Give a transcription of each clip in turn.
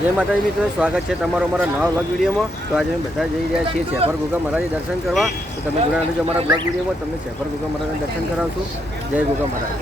જય માતાજી મિત્રો, સ્વાગત છે તમારો અમારા નવા બ્લોગ વિડીયોમાં। તો આજે અમે બધા જઈ રહ્યા છીએ છેફર ગોગા મહારાજે દર્શન કરવા। તો તમે જોડાયેલા છો અમારા બ્લોગ વિડીયોમાં, તમને છેફર ગોગા મહારાજના દર્શન કરાવશું। જય ગોગા મહારાજ।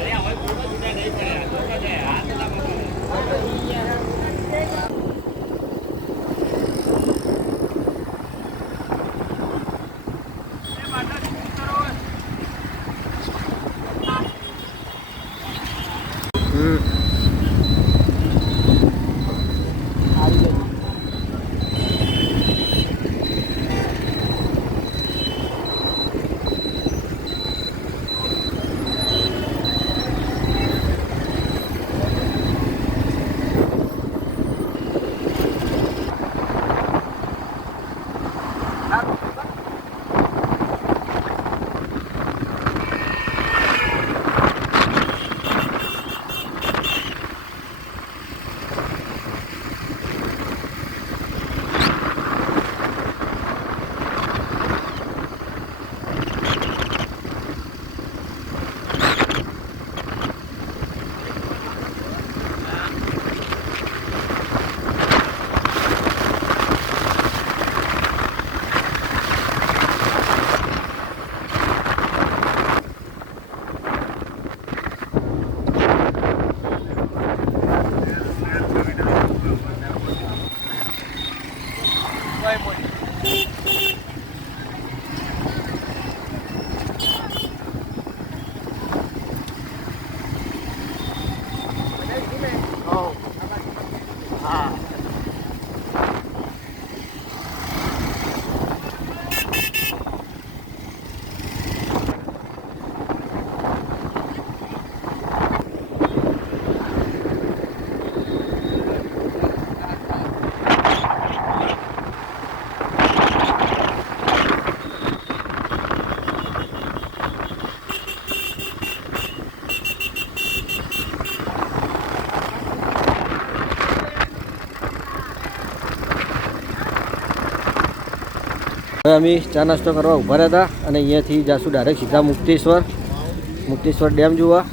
અમે ચા નાસ્તો કરવા ઊભા રહ્યા હતા અને અહીંયાથી જાશું ડાયરેક્ટ સીધા મુક્તેશ્વર ડેમ જોવા।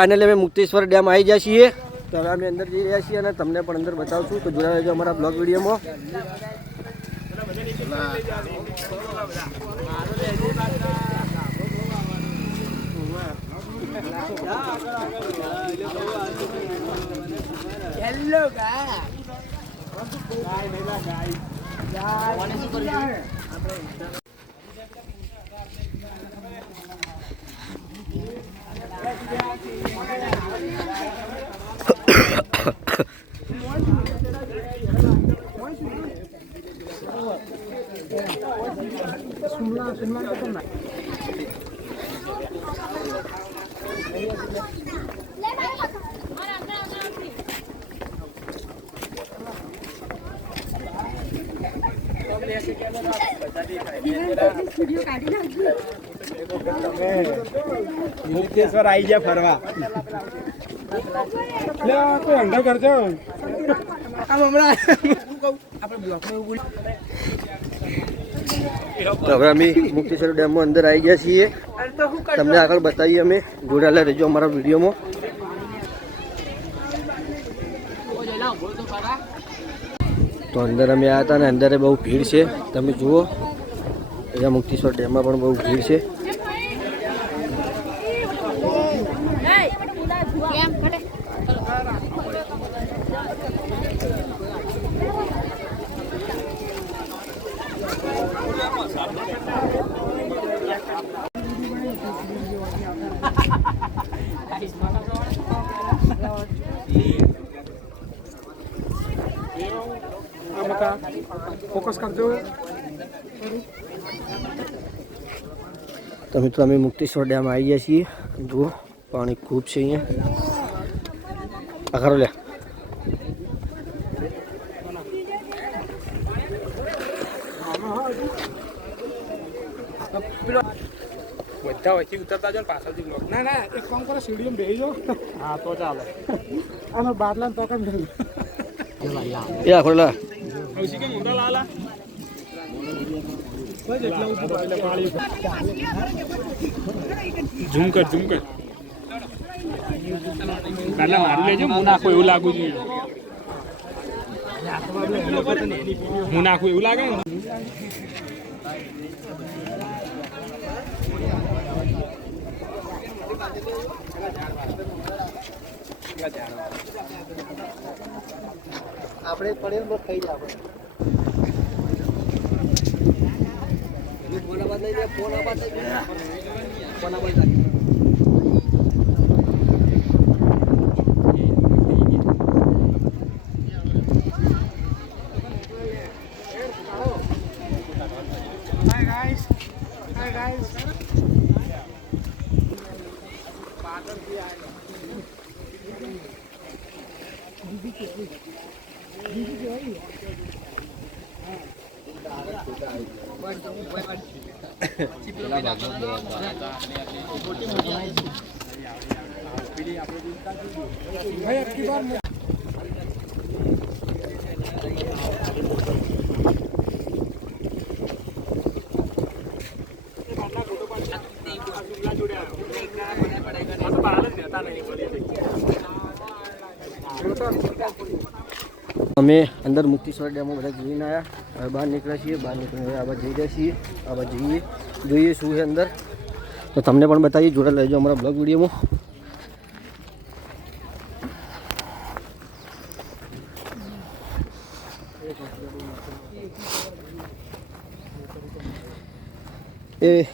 फाइनली અમે મુક્તેશ્વર ડેમ આવી ગયા છીએ। તો હવે અમે અંદર જઈ રહ્યા છીએ અને તમને પણ અંદર બતાવશું। તો જોડાઈ રહેજો અમારા બ્લોગ વિડીયોમાં। હેલો ગાઈસ મુક્તેશ્વર આવી ગયા ફરવા. અંડર કરજો તો હવે અમે મુક્તેશ્વર ડેમમાં અંદર આવી ગયા છીએ. તમને આગળ બતાવીએ, અમે જોડાયેલા રહેજો અમારા વિડીયોમાં. તો અંદર અમે આવ્યા હતા ને અંદર બહુ ભીડ છે. તમે જુઓ અહીંયા મુક્તેશ્વર ડેમમાં પણ બહુ ભીડ છે. ફોકસ કરજો. તો મિત્રો અમે મુક્તેશ્વર ડેમ આવી ગયા છીએ. જુઓ પાણી ખૂબ છે અહીંયા. આ ખરો લે બધા વચ્ચે ઉતરતા જાઓ પાછળથી બ્લોક. ના ના એક કામ કરો, સીડીએમ બેસી જાઓ. હા તો ચાલે. આનો બાદલા તો કેમ થયું એ આ ખરો લે હજી કેમ ઊંડા લાલા ઝૂમ કર કાલા મારી લેજો. હું નાખું એવું લાગુ જોઈએ. હું નાખું એવું લાગે ને. આપણે પડેલ બસ થઈ જાય. આપણે ફોન આબાદ લઈ જાય. ફોન આબાદ લઈ જાય. ફોન આબાદ અમે અંદર મુક્તેશ્વર ડેમમાં બધા જોઈને આવ્યા. હવે બહાર નીકળ્યા છીએ. બહાર નીકળીને આ બાજુ જઈ રહ્યા છીએ. આ બાજુ જોઈએ શું છે અંદર. તો તમને પણ બતાવીએ. જોડે લેજો અમારા બ્લોગ વિડીયોમાં. એ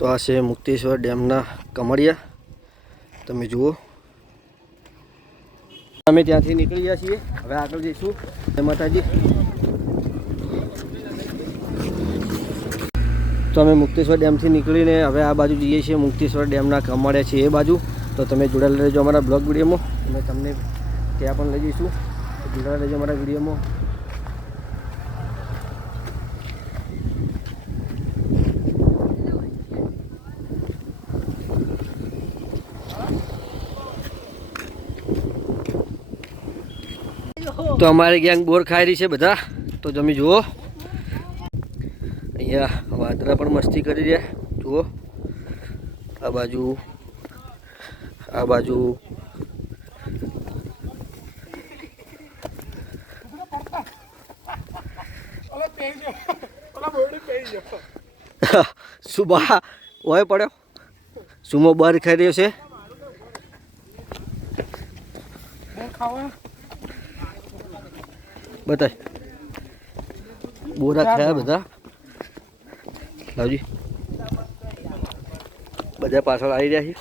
તો આ છે મુક્તેશ્વર ડેમના કમળિયા. તમે જુઓ અમે ત્યાંથી નીકળી ગયા છીએ. હવે આગળ જઈશું. જય માતાજી. તો અમે મુક્તેશ્વર ડેમથી નીકળીને હવે આ બાજુ જઈએ છીએ. મુક્તેશ્વર ડેમના કમળિયા છે એ બાજુ. તો તમે જોડાયેલા રહેજો અમારા બ્લોગ વિડીયોમાં. અમે તમને ત્યાં પણ લઈ જઈશું. જોડાયેલા રહેજો અમારા વિડીયોમાં. તો અમારી ગેંગ બોર ખાઈ રહી છે બધા. તો તમે જુઓ અહીંયા વાદળા પણ મસ્તી કરી રહ્યા. જુઓ આ બાજુ સુબા હોય પડ્યો, સુમો બહાર ખાઈ રહ્યો છે. બતાય બોરા ખાયા બધા. લાવજી બધા પાછળ આવી રહ્યા છે.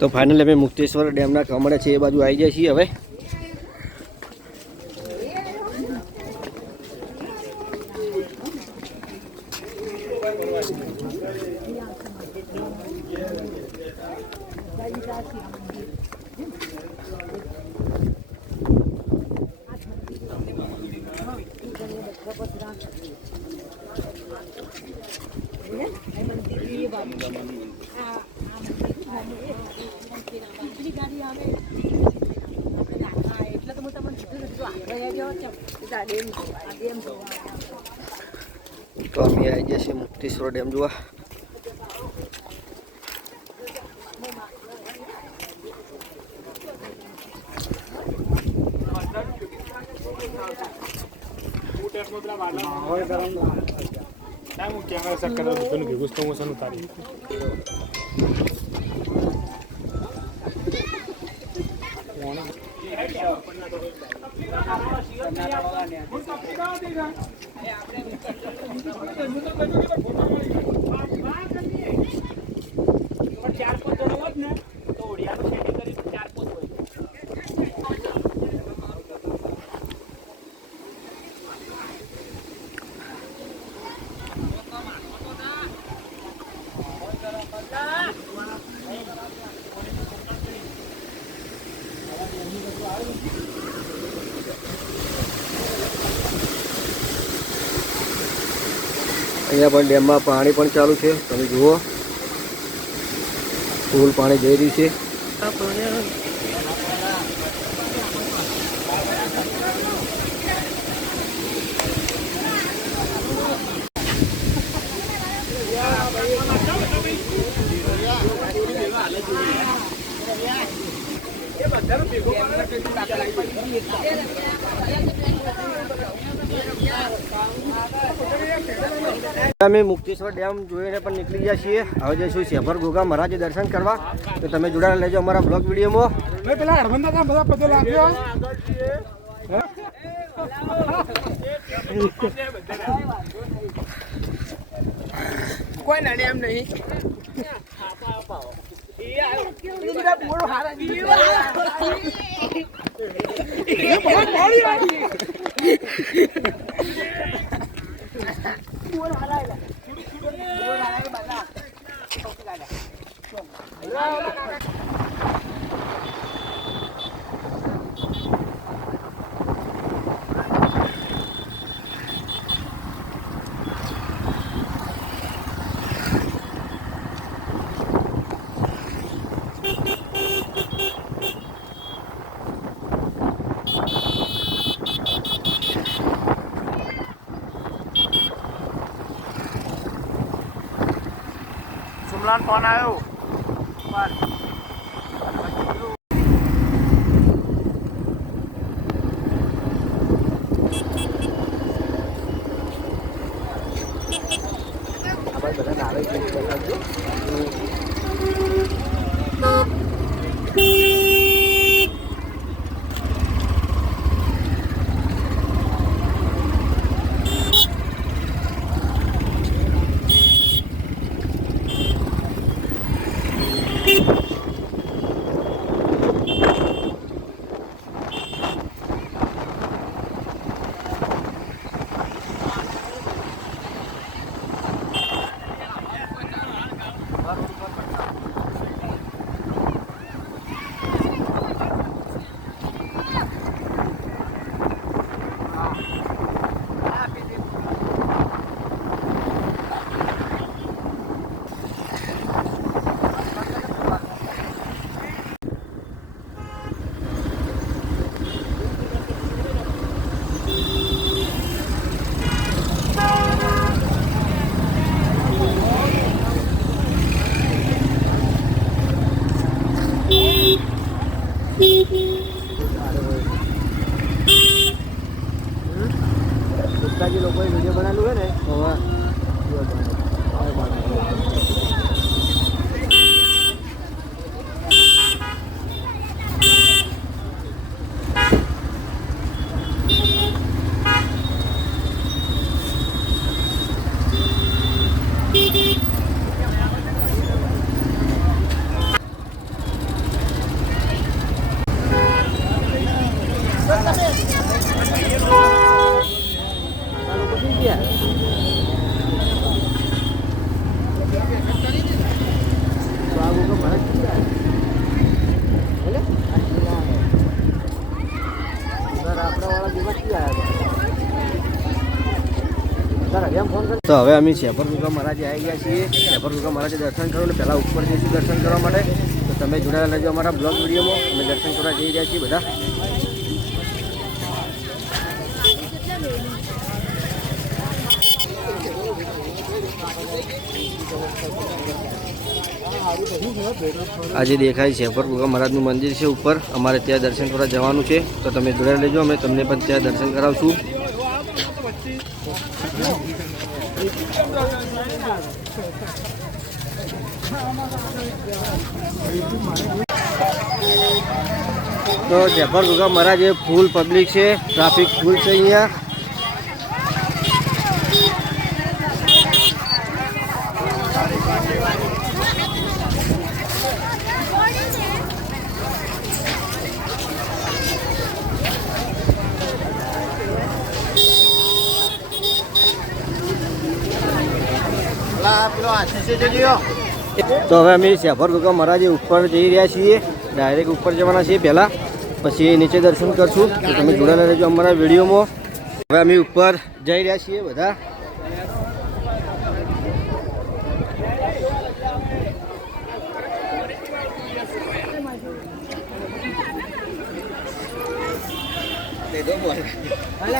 તો ફાઇનલી અમે મુક્તેશ્વર ડેમના કમળે છે એ બાજુ આવી જાય છીએ હવે. તો અમે આવી ગયા છીએ મુક્તેશ્વર ડેમ જોવા. અહીંયા પણ ડેમમાં પાણી પણ ચાલુ છે, તમે જુઓ ફૂલ પાણી જઈ રહ્યું છે. અમે મુક્તેશ્વર ડેમ જોઈને પણ નીકળી ગયા છીએ. હવે જઈશું શેફર ગોગા મહારાજે દર્શન કરવા. તો તમે જોડાયેલા લેજો અમારા બ્લોગ વિડીયોમાં. પેલા હરમંદા બધા પદો લાગ્યો. કોઈ નડે એમ નહીં. સુમલાન ફોન આવ્યો. Beep. ગુપ્તાજી લોકોએ વિડીયો બનાવેલું હોય ને તો હવે અમે શેફર ગુગા મહારાજે આવી ગયા છીએ. શેફર ગુગા મહારાજે દર્શન કરો ને પહેલાં ઉપર જઈશું દર્શન કરવા માટે. તો તમે જોડાયેલા રહેજો અમારા બ્લોગ વિડીયોમાં. અમે દર્શન કરવા જઈ રહ્યા છીએ બધા. આજે દેખાય શેફર ગુગા મહારાજનું મંદિર છે ઉપર. અમારે ત્યાં દર્શન કરવા જવાનું છે. તો તમે જોડાયેલા રહેજો. અમે તમને પણ ત્યાં દર્શન કરાવશું. તો શેફર ગુગા મહારાજ એ ફૂલ પબ્લિક છે, ટ્રાફિક ફૂલ છે અહીંયા. તો હવે અમે શેફર ગુગા મહારાજે ઉપર જઈ રહ્યા છીએ. ડાયરેક્ટ ઉપર જવાના છીએ પહેલાં, પછી નીચે દર્શન કરશું. તો તમે જોડાયેલા રહેજો અમારા વિડીયોમાં. હવે અમે ઉપર જઈ રહ્યા છીએ બધા.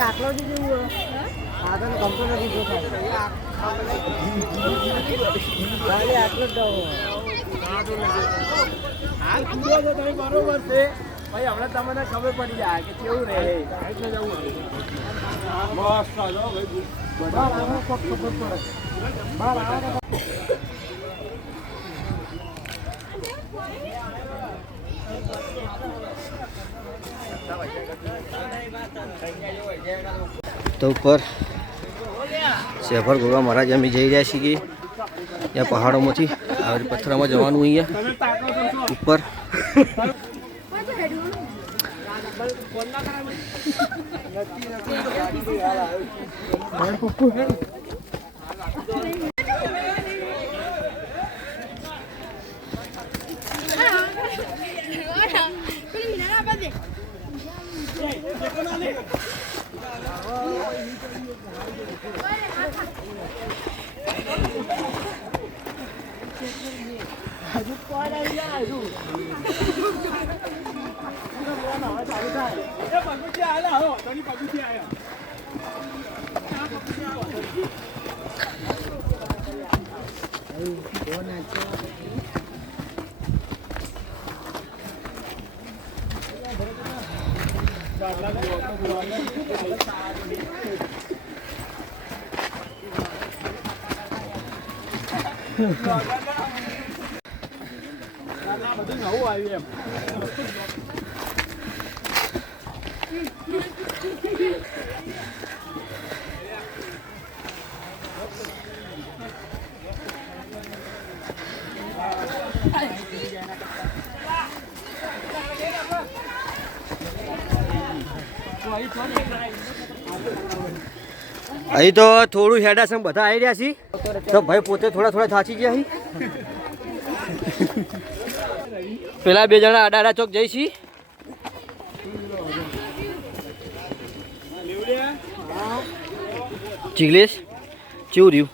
આટલો જ જેવું આગળ ગમતો નથી જોતા. બરોબર છે ભાઈ, હમણાં તમને ખબર પડી જાય કે કેવું રહે. તો ઉપર શેફર ગુગા મહારાજ અમે જઈ રહ્યા છીએ. ત્યાં પહાડોમાંથી આવી પથ્થરમાં જવાનું અહીંયા ઉપર. બધું નવું આવ્યું એમ. અહીં તો થોડું હેડાસમ બધા આવી રહ્યા છીએ. તો ભાઈ પોતે થોડા થોડા થાચી ગયા છીએ. પેલા બે જણા આડા ચોક જઈશી. ચિગલેશ ચેવું રહ્યું?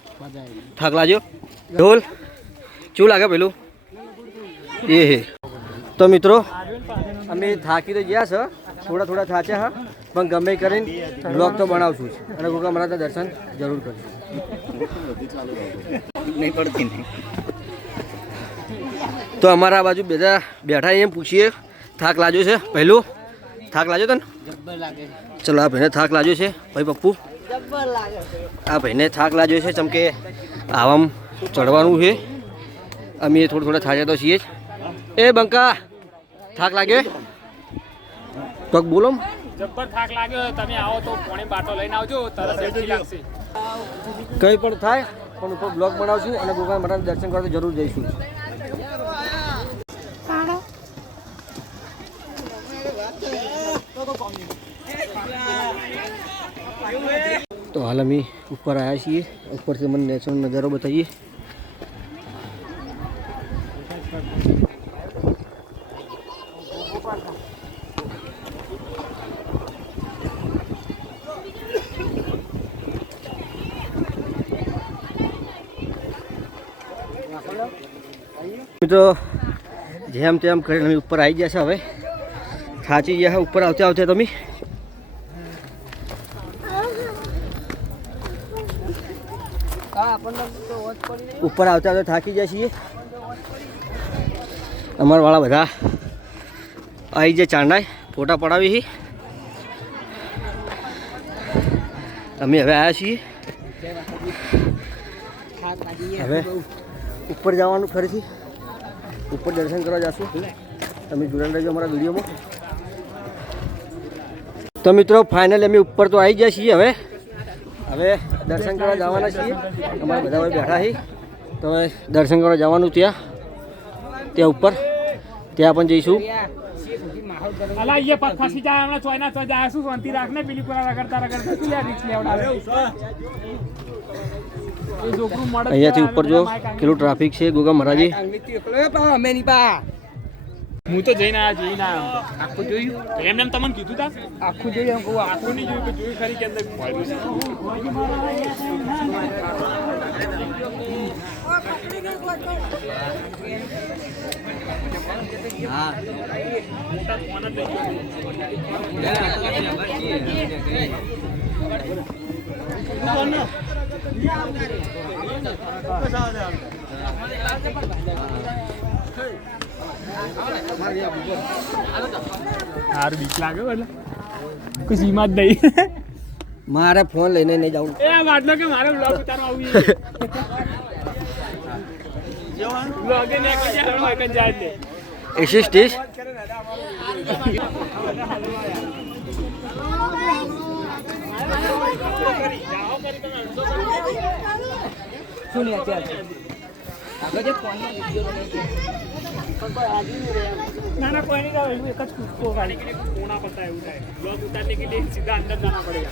થાક લાગ્યો? ઢોલ ચેવું લાગે પેલું? એ તો મિત્રો અમે થાકી તો ગયા છે, થોડા થોડા થાચ્યા હા, પણ ગમે કરીને બ્લોગ તો બનાવશું જ. અને ગુગા મહારાજના દર્શન જરૂર કરશું. નહીં પડતી નહીં તો અમારા બાજુ બધા બેઠા એમ પૂછીએ થાક લાગ્યો છે પહેલું થાક લાગ્યો તને જબ્બર લાગે ચલો આ ભાઈને થાક લાગ્યો છે ભાઈ પપ્પુ જબ્બર લાગે આ ભાઈને થાક લાગ્યો છે ચમ કે આવામ ચડવાનું છે અમે થોડા થાક્યા તો છીએ જ એ બંકા થાક લાગ્યો પગ બોલો જબ્બર થાક લાગ્યો તમે આવો તો પોણી બાટો લઈને આવજો તરત એસી લાગશે કંઈ પણ થાય પણ ઉપર બ્લોગ બનાવશું અને ગોગા મહારાજ દર્શન કરવા તો જરૂર જઈશું તો હાલ અમે ઉપર આવ્યા છીએ ઉપરથી મને નેચરલ નજારો બતાવીએ મિત્રો જેમ તેમ કરીને અમે ઉપર આવી ગયા છે હવે થાચી ગયા છે ઉપર આવતે આવતે તમે ઉપર આવતા આવતા થાકી જાય છીએ અમારા વાળા બધા આવી જાય ચાંડાય ફોટા પડાવી છે અમે હવે આવ્યા છીએ હવે ઉપર જવાનું ફરીથી ઉપર દર્શન કરવા જશું તમે જોડાઈ રહેજો અમારા વિડીયોમાં તો મિત્રો ફાઇનલી અમે ઉપર તો આવી ગયા છીએ હવે દર્શન કરવા જવાના છીએ અમારા બધા ભાઈ બેઠા છીએ તો હવે દર્શન કરવા જવાનું ત્યાં ઉપર ત્યાં પણ જઈશું અલા ये पग फंसी जाए हमने चोइना तो जाए सु शांति રાખને પેલી પર રગડતા તું યાર રિક્સ લેવડાવે એ જોકરું મડક અહીંયાથી ઉપર જો કેટલું ટ્રાફિક છે ગોગા મહારાજી અમે ની પા હું તો જઈને આયા આખું જોયું એમને તમને કીધું તા આખું જોયું કહું આખું નહીં જોયું કે જોયું ખરી કે અંદર હા હાર બીક લાગે એટલે કોઈ સીમા જ નહીં મારે ફોન લઈને નહીં જવું એ વાટલો કે મારે બ્લોગ ઉતારવા આવું બ્લોગ ને કે જાય એક જ જાય એટલે એસી સ્ટેજ શું નહીં અત્યારે આગળ જે ફોનમાં વિડીયો ના ના કોઈ નહીં જાવ એક જ કૂદકો ગાડી કે કોણા પડતા એવું થાય બ્લોગ ઉતારने के लिए सीधा अंदर जाना पड़ेगा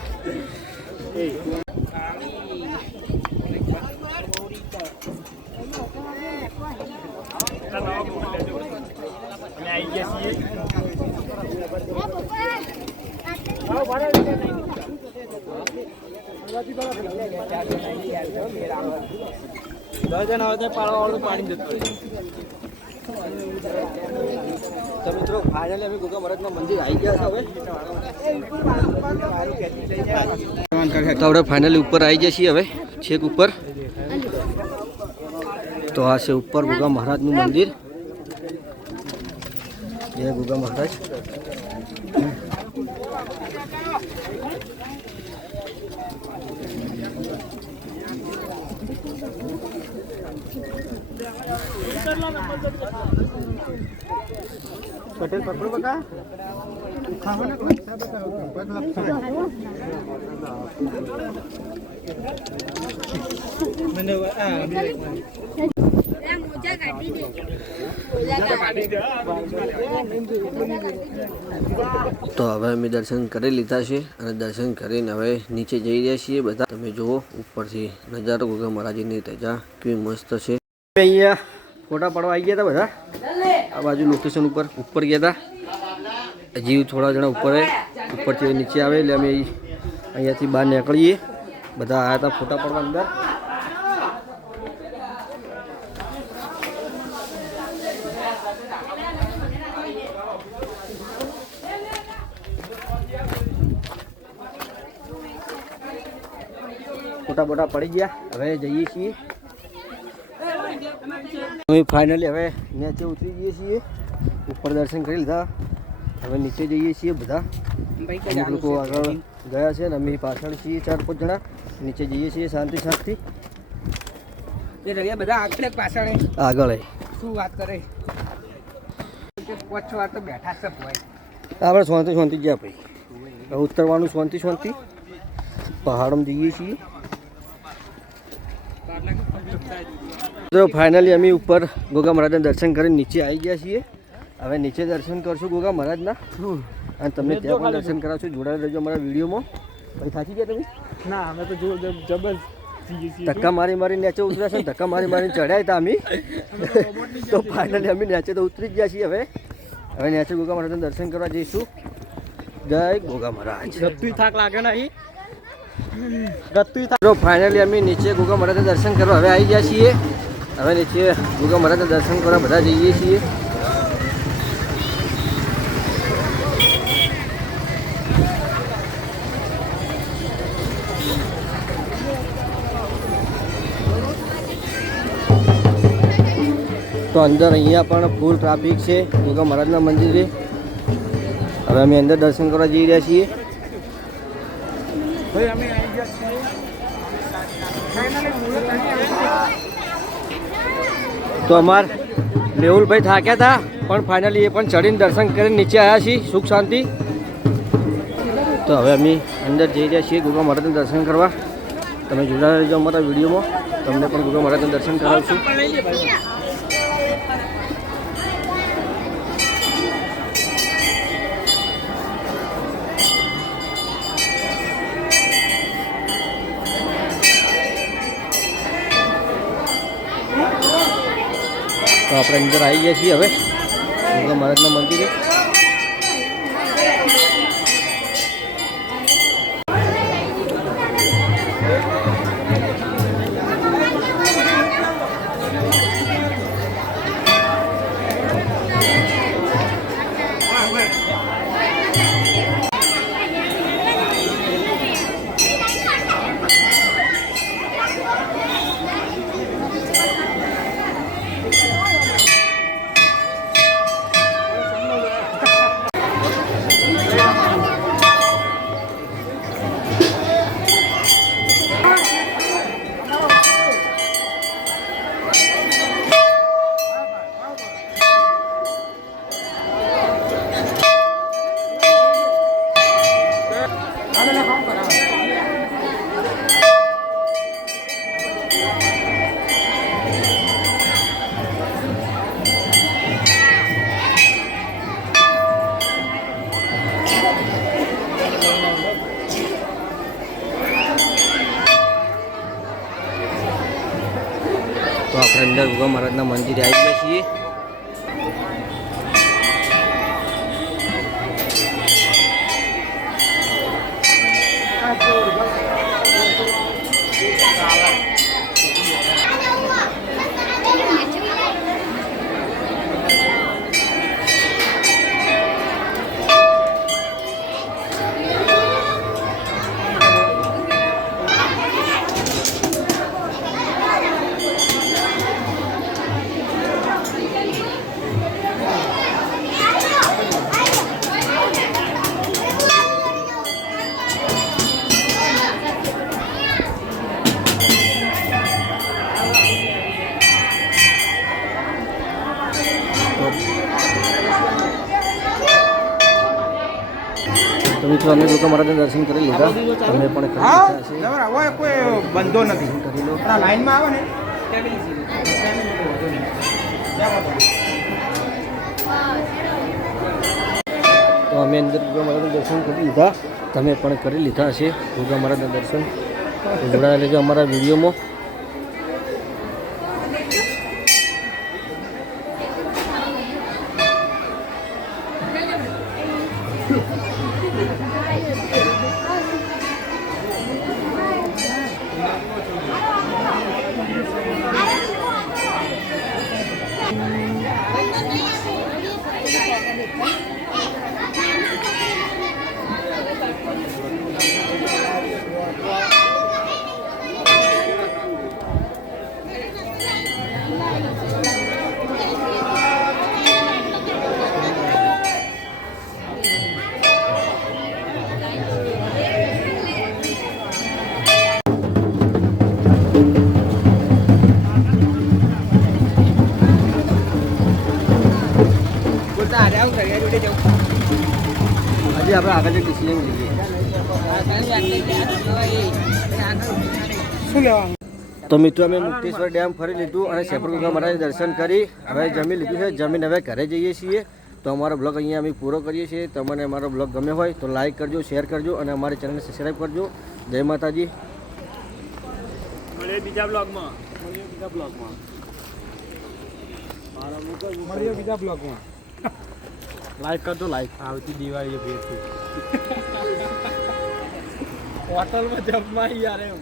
आई गया सी દર્શન આવતા પાળવાળું પાણી જતું તો મિત્રો ફાઇનલી અમે ગોગા મહારાજના મંદિર આવી ગયા છે હવે તો આપણે ફાઇનલી ઉપર આવી ગયા છીએ હવે છેક ઉપર તો આ છે ઉપર ગોગા મહારાજનું મંદિર જય ગોગા મહારાજ પટેલ પકડો બકા તો હવે અમે દર્શન કરી લીધા છે અને દર્શન કરીને હવે નીચે જઈ રહ્યા છીએ બધા તમે જુઓ ઉપરથી નજારો ગોગા મહારાજની તેજા કેવી મસ્ત છે અહીંયા ફોટા પાડવા આવી ગયા હતા બધા આ બાજુ લોકેશન ઉપર ગયા હતા હજી થોડા જણા ઉપરથી નીચે આવે એટલે અમે અહીંયાથી બહાર નીકળીએ બધા આવ્યા હતા ફોટા પાડવા અંદર ફોટા બોટા પડી ગયા હવે જઈએ છીએ અમે ફાઇનલી હવે નીચે ઉતરી જઈએ છીએ ઉપર દર્શન કરી લીધા હવે નીચે જઈએ છીએ બધા. ભાઈ કઈ અમુક લોકો આગળ ગયા છે અને અમે પાછળ છીએ 4-5 જણા. નીચે જઈએ છીએ શાંતિથી. એ રહ્યા બધા આગળ પાછળ આગળ શું વાત કરે 5-6 વાર તો બેઠા છે ભાઈ. આપણે શાંતિ ગયા ભાઈ. હવે ઉતરવાનું શાંતિ પહાડમાં જઈએ છીએ. તો ફાઇનલી અમે ઉપર ગોગા મહારાજના દર્શન કરીને નીચે આવી ગયા છીએ. હવે નીચે દર્શન કરશું ગોગા મહારાજના અને તમને ત્યાં પણ દર્શન કરાવશું. જોડાયેલા રહેજો અમારા વિડીયોમાં. પછી થાકી ગયા તમે? ના અમે તો જો જબરજસ્ત ધક્કા મારી નીચે ઉતર્યા છે. ધક્કા મારી ચડ્યા હતા અમે. તો ફાઇનલી અમે નીચે તો ઉતરી જ ગયા છીએ. હવે નીચે ગોગા મહારાજના દર્શન કરવા જઈશું. જય ગોગા મહારાજ. થાક લાગે નહીં. તો ફાઇનલી અમે નીચે ગોગા મહારાજના દર્શન કરવા હવે આવી ગયા છીએ. હવે નીચે ગોગા મહારાજના દર્શન કરવા બધા જઈએ છીએ. તો અંદર અહીંયા પણ ફૂલ ટ્રાફિક છે ગોગા મહારાજના મંદિરે. હવે અમે અંદર દર્શન કરવા જઈ રહ્યા છીએ. ભાઈ અમે આવી ગયા છીએ. તો અમાર મેહુલભાઈ થાક્યા હતા પણ ફાઇનલી એ પણ ચડીને દર્શન કરીને નીચે આવ્યા છીએ સુખ શાંતિ. તો હવે અમે અંદર જઈ રહ્યા છીએ ગોગા મહારાજના દર્શન કરવા. તમે જોડાયેલા રહેજો અમારા વિડીયોમાં. તમને પણ ગોગા મહારાજના દર્શન કરાવશું. તો આપણે અંદર આવી ગયા છીએ હવે ગોગા મહારાજના મંદિરે. તો આપણે અંદર ગોગા મહારાજના મંદિરે આવી ગયા છીએ. તો મિત્રો અમે ગોગા મહારાજના દર્શન કરી લીધા. તમે પણ કરી લીધા હશે. હવે કોઈ બંધો નથી. કરી લો. આ લાઈનમાં આવે ને તો અમે અંદર ગોગા મહારાજના દર્શન કરી લીધા. તમે પણ કરી લીધા હશે ગોગા મહારાજના દર્શન. તો જોડાયેલા રહેજો અમારા વિડીયોમાં. જાઉં ઘડિયા જોડે જાઉં હજી આપણે આગળ ડિસિઝન લઈએ. શું લેવાનું? તો મિત્રો અમે મુક્તેશ્વર ડેમ ફરી લીધું અને શેપર ગંગા મહારાજ દર્શન કરી હવે જમી લીધું છે. જમીન હવે ઘરે જઈએ છીએ. તો અમારો બ્લોગ અહીંયા અમે પૂરો કરીએ છીએ. તમને અમારો બ્લોગ ગમ્યો હોય તો લાઈક કરજો, શેર કરજો અને અમારી ચેનલને સબસ્ક્રાઈબ કરજો. જય માતાજી. મળીએ બીજા બ્લોગમાં. લાઈક કરજો, લાઈક. આવતી દિવાળીએ ભેટ હોટલમાં જમવા યાર એમ.